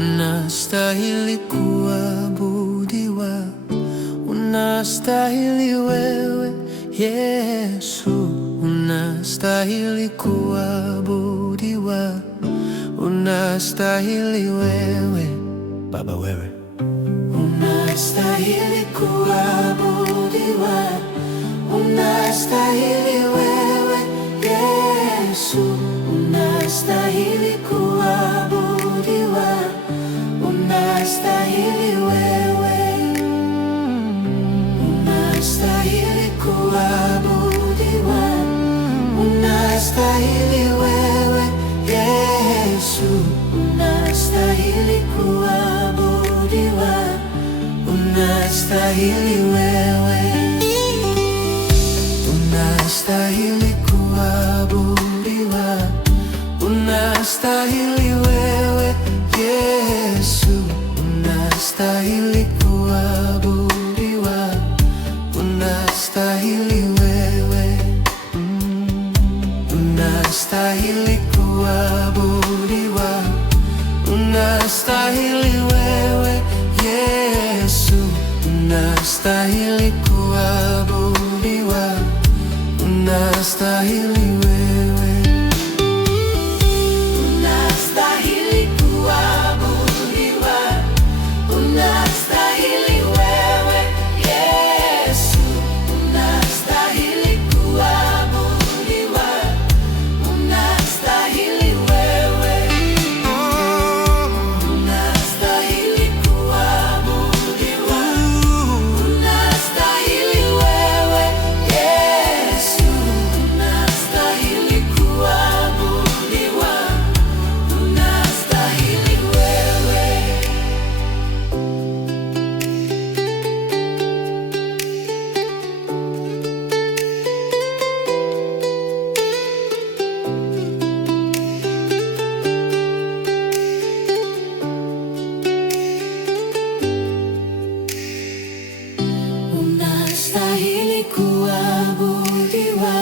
Unastahili kuabudiwa, unastahili wewe Yesu. Unastahili kuabudiwa, unastahili wewe Baba, wewe unastahili kuabudiwa, unastahili wewe Yesu. Unastahili kuabudiwa, unastahili wewe, unastahili kuabudiwa, unastahili wewe Yesu. Unastahili kuabudiwa, unastahili wewe, unastahili kuabudiwa, unastahili wewe Yesu. Unastahili kuabudiwa, unastahili wewe, unastahili kuabudiwa, unastahili wewe Yesu. Unastahili kuabudiwa, unastahili wewe. Unastahili kuabudiwa, unastahili wewe Yesu. Unastahili kuabudiwa, unastahili wewe, unastahili kuabudiwa,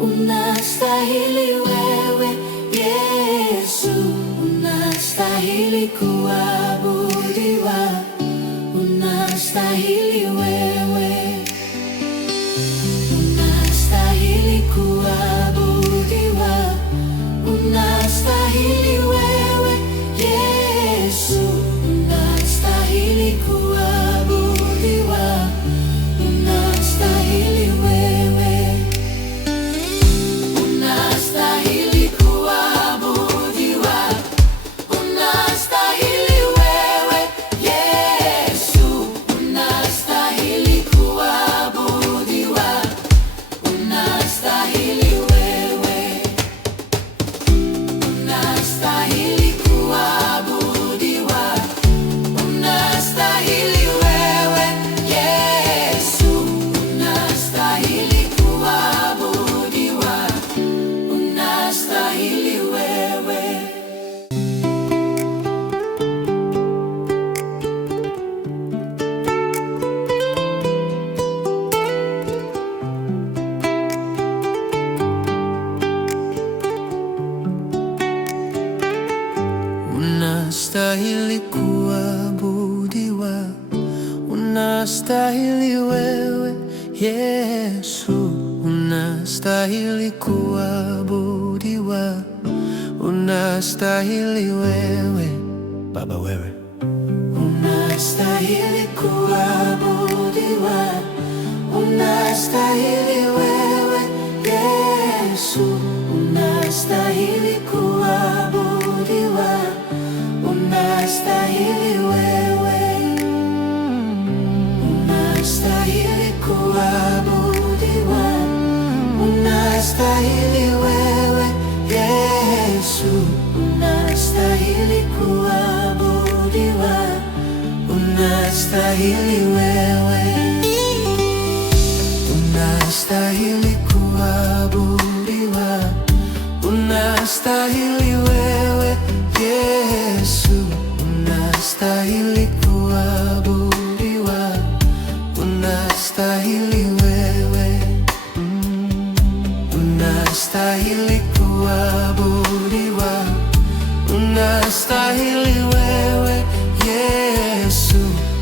unastahili wewe Yesu. Unastahili kuabudiwa, unastahili wewe, unastahili kuabudiwa, unastahili wewe Yesu. Unastahili kuabudiwa, unastahili wewe, unastahili kuabudiwa, unastahili wewe Yesu. Unastahili kuabudiwa, unastahili wewe. Unastahili kuabudiwa, unastahili wewe Yesu. Unastahili kuabudiwa, unastahili wewe Baba, wewe unastahili kuabudiwa, unastahili wewe Yesu. Unastahili kuabudiwa, unastahili wewe, unastahili kuabudiwa, unastahili wewe Yesu. Unastahili kuabudiwa, unastahili wewe, unastahili kuabudiwa, unastahili wewe Yesu. unastahili wewe Yesu,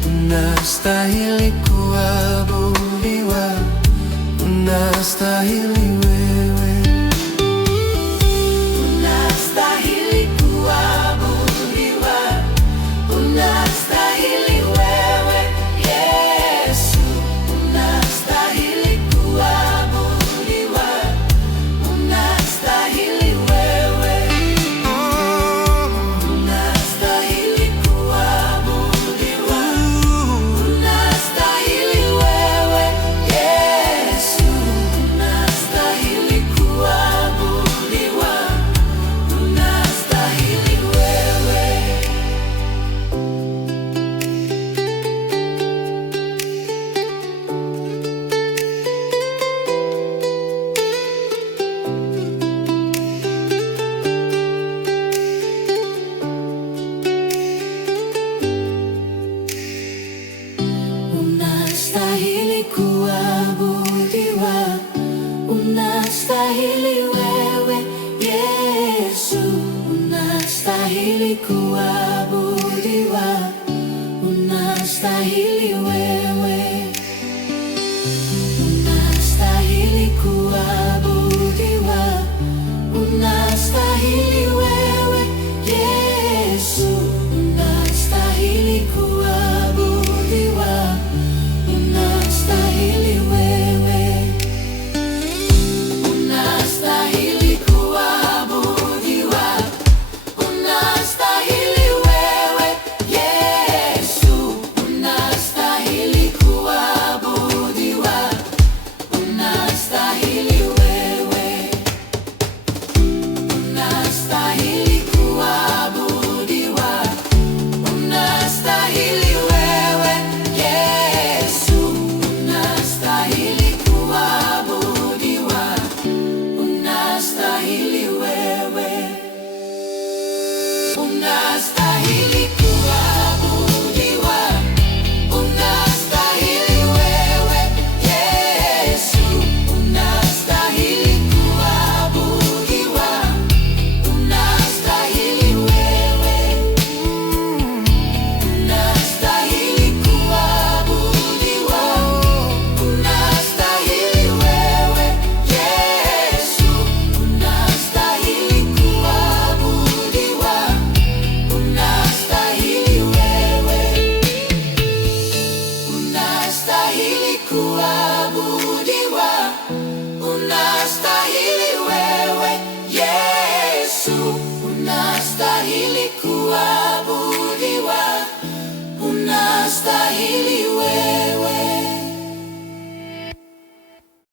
unastahili kuabudiwa, unastahili wewe, unastahili kuabudiwa, unastahili wewe Yesu, unastahili kuabudiwa, unastahili wewe, unastahili kuabudiwa, unastahili wewe Yesu, unastahili kuabudiwa, unastahili wewe. Unastahili kuabudiwa, unastahili wewe Yesu, unastahili kuabudiwa, unastahili